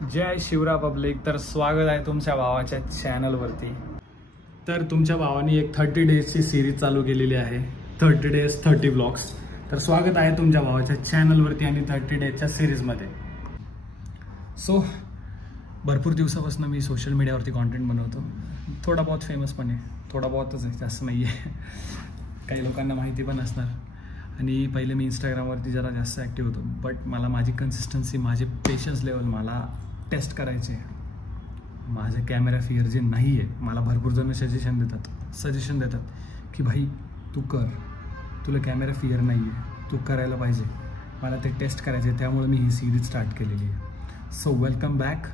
जय Shivray public. तर स्वागत आहे तुमच्या भावाच्या चॅनलवरती. तर तुमच्या भावाने एक 30 डेजची सिरीज चालू केलेली आहे, 30 डेज 30 ब्लॉग्स. तर स्वागत आहे तुमच्या भावाच्या चॅनलवरती आणि 30 डेजच्या सिरीजमध्ये. सो भरपूर दिवसापासून मी सोशल मीडियावरती कॉन्टेंट बनवतो. थोडा बहुत फेमस पण आहे, थोडा बहुतच आहे, जास्त नाही आहे. काही लोकांना माहिती पण असणार. आणि पहिले मी इंस्टाग्रामवरती जरा जास्त ॲक्टिव्ह होतो, बट मला माझी कन्सिस्टन्सी, माझे पेशन्स लेवल मला टेस्ट करायचे. माझं कॅमेरा फिअर जे नाही आहे, मला भरपूर जण सजेशन देतात की भाई तू कर, तुला कॅमेरा फिअर नाही आहे, तू करायला पाहिजे. मला ते टेस्ट करायचे, त्यामुळे मी ही सिरीज स्टार्ट केलेली आहे. So welcome back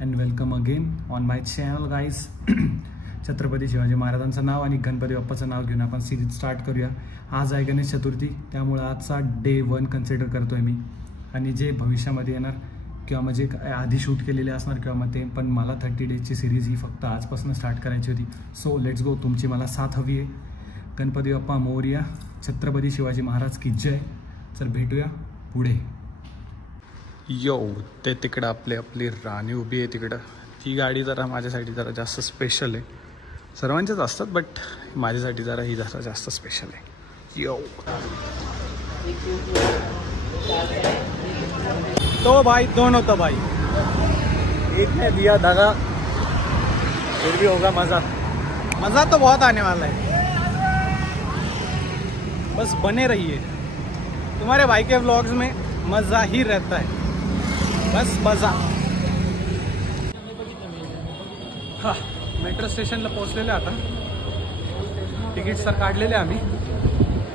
and welcome again on my channel guys. Chhatrapati Shivaji महाराजांचं नाव आणि गणपती बाप्पाचं नाव घेऊन आपण सिरीज स्टार्ट करूया. आज आहे गणेश चतुर्थी, त्यामुळे आजचा डे 1 कन्सिडर करतोय मी. आणि जे भविष्यामध्ये येणार किंवा म्हणजे आधी शूट केलेले असणार किंवा मग ते, पण मला 30 डेजची सिरीज ही फक्त आजपासून स्टार्ट करायची होती. So let's go. तुमची मला साथ हवी आहे. गणपती बाप्पा मोरया, छत्रपती शिवाजी महाराज की जय. चल भेटूया पुढे. यो ते तिकडं आपली राणी उभी आहे तिकडं. ती गाडी जरा माझ्यासाठी जरा जास्त स्पेशल आहे. सर्वांच्याच असतात, बट माझ्यासाठी जरा ही जरा जास्त स्पेशल आहे. यो तो भाई दोनों तो भाई, एक ने दिया दगा, फिर भी होगा मज़ा. मज़ा तो बहुत आने वाला है, बस बने रहिए. तुम्हारे भाई के व्लॉग्स में मज़ा ही रहता है, बस मज़ा. हा मेट्रो स्टेशनला पोहोचलेले आता. तिकीट सर काढलेले आम्ही,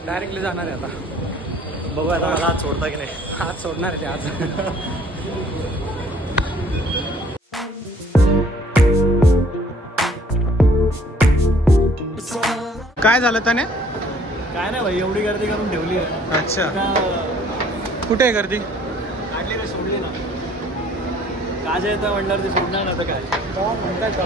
डायरेक्टली जाणार आहे आता. बघू आता मला आज सोडता की नाही. आज सोडणार आहे ते आज. काय झालं त्याने? काय नाही भाई, एवढी गर्दी करून ठेवली आहे. अच्छा, कुठे आहे गर्दी? काढली रे, सोडली ना. काज येतं म्हटल्यावर ते सोडणार ना. तर काय म्हणतात का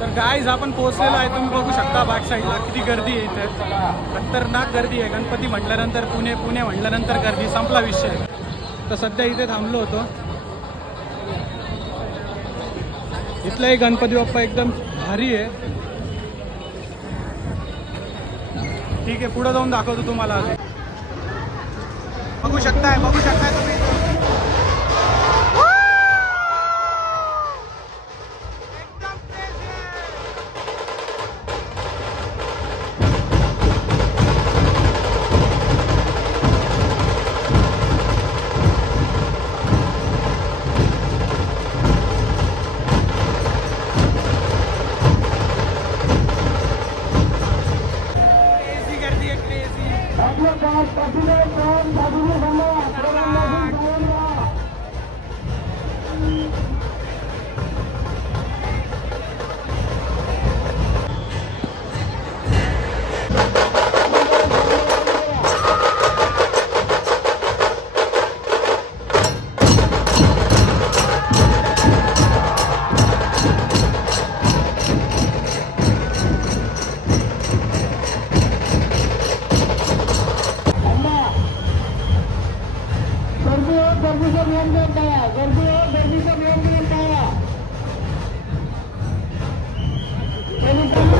तर गाईज आपण पोहोचलेलो आहे. तुम्ही बघू शकता बॅक साईडला किती गर्दी आहे इथे. खतरनाक गर्दी आहे. गणपती म्हटल्यानंतर पुणे म्हटल्यानंतर गर्दी, संपला विषय. तर सध्या इथे थांबलो होतो. इथलाही गणपती बाप्पा एकदम भारी आहे. ठीक आहे, पुढे जाऊन दाखवतो तुम्हाला. बघू शकताय तुम्ही.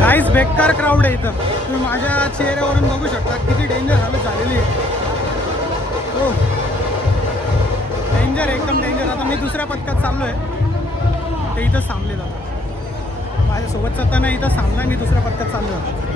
गाईज बेकार क्राऊड आहे इथं. तुम्ही माझ्या चेहऱ्यावरून बघू शकता किती डेंजर हालत झालेली आहे. हो, डेंजर, एकदम डेंजर. आता मी दुसऱ्या पथकात चाललो आहे, ते इथंच थांबले जातात. माझ्यासोबत जाताना इथं थांबला, मी दुसऱ्या पथकात चाललो आहे.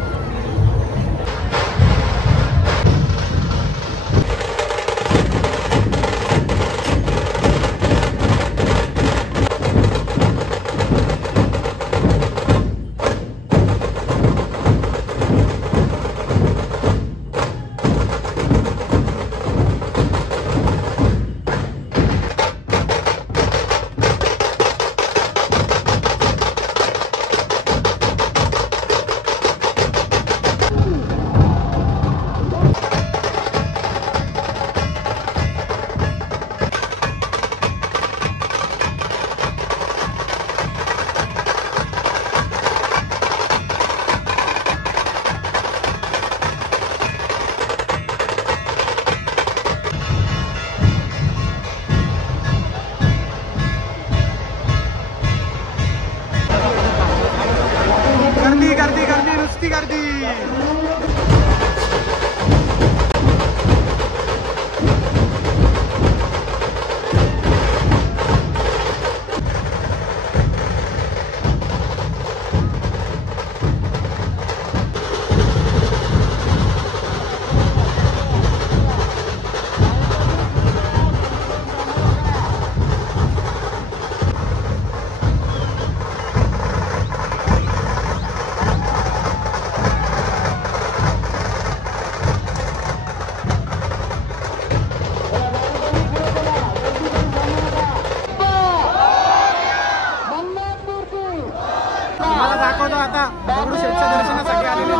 दाखवतो आता दगडूशेठच्या दर्शनासाठी आलेले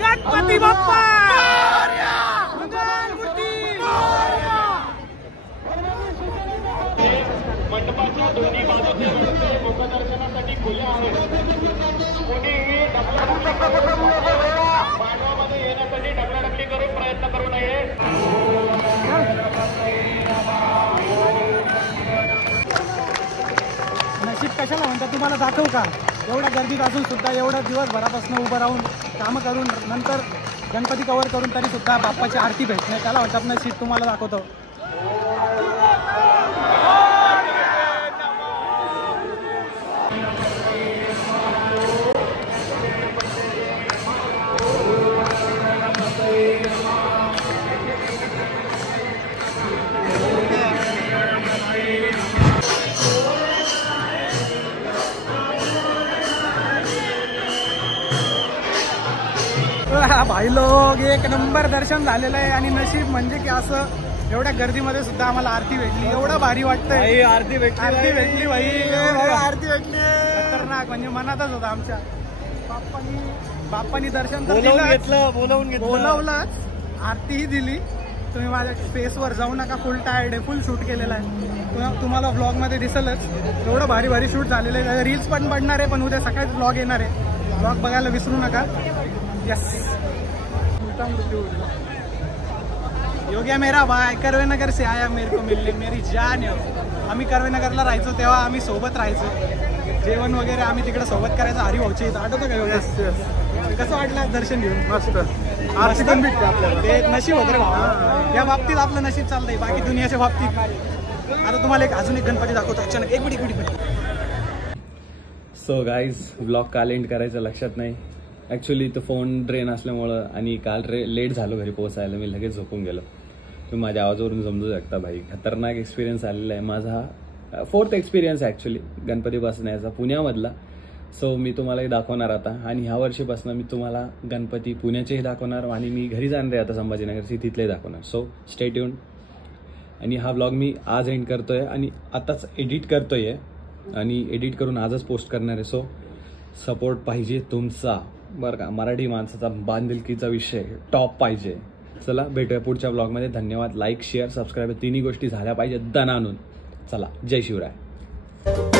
गणपती बाप्पा मंडपाच्या दोन्ही बाजूचे रस्ते मुखदर्शनासाठी खुले आहेत. कोणीही मानवामध्ये येण्यासाठी ढकलाढकली करून प्रयत्न करू नये. नशीब कशाला म्हणतात तुम्हाला दाखवू का? एवढ्या गर्दीत असून सुद्धा एवढ्या दिवसभरापासून उभं राहून कामं करून नंतर गणपती कव्हर करून तरी सुद्धा बाप्पाची आरती भेटणे त्याला म्हणतात नशीब. तुम्हाला दाखवतो. भाई लोग एक नंबर दर्शन झालेलं आहे आणि नशीब म्हणजे की असं एवढ्या गर्दीमध्ये सुद्धा आम्हाला आरती भेटली. एवढं भारी वाटतंय. आरती भेटली भाई. आरती भेटली खतरनाक म्हणजे मनातच होतं आमच्या. बाप्पानी दर्शन बोलवलंच आरतीही दिली. तुम्ही माझ्या फेसवर जाऊ नका. फुल टायर्ड आहे. फुल शूट केलेला आहे. तुम्हाला व्लॉग मध्ये दिसलच. एवढं भारी भारी शूट झालेलं आहे. रील्स पण पडणार आहे पण उद्या सकाळीच व्लॉग येणार आहे. व्लॉग बघायला विसरू नका. यस योग्य मेरा भाई करवे नगर से आया मेरे को मिलने. मेरी जान आहे. आम्ही करवे नगरला राहायचो तेव्हा आम्ही सोबत राहायचो. जेवण वगैरे आम्ही तिकडे सोबत करायचो. हरिभाऊची इथं आठवतं का? कसं वाटलं दर्शन घेऊन? मस्त. आरती पण भेटते आपल्याला. ते नशीब होतं रे भावा. या बाबतीत आपलं नशीब चाललंय. बाकी दुनियाच्या बाबतीत आता तुम्हाला अजून एक गणपती दाखवतो. अचानक एक मिनिट. सो गाईज ब्लॉग काल एंड करायचं लक्षात नाही. ॲक्च्युली तो फोन ड्रेन असल्यामुळं आणि काल लेट झालो घरी पोहोचायला. मी लगेच झोपून गेलो. तुम्ही माझ्या आवाजावरून समजू शकता भाई खतरनाक एक्सपिरियन्स आलेला आहे. माझा हा 4th एक्सपिरियन्स आहे ॲक्च्युली गणपती बसण्याचा पुण्यामधला. सो मी तुम्हालाही दाखवणार आता. आणि ह्या वर्षीपासून मी तुम्हाला गणपती पुण्याचेही दाखवणार आणि मी घरी जाणार आहे आता संभाजीनगरची तिथलेही दाखवणार. So stay tuned. आणि हा ब्लॉग मी आज एंड करतोय आणि आताच एडिट करतोय आणि एडिट करून आजच पोस्ट करणार आहे. सो सपोर्ट पाहिजे तुमचा बरं का. मराठी माणसाचा बांधिलकीचा विषय टॉप पाहिजे. चला भेटूया पुढच्या ब्लॉगमध्ये. धन्यवाद. लाईक शेअर सबस्क्राईब तिन्ही गोष्टी झाल्या पाहिजेत दणानून. चला जय शिवराय.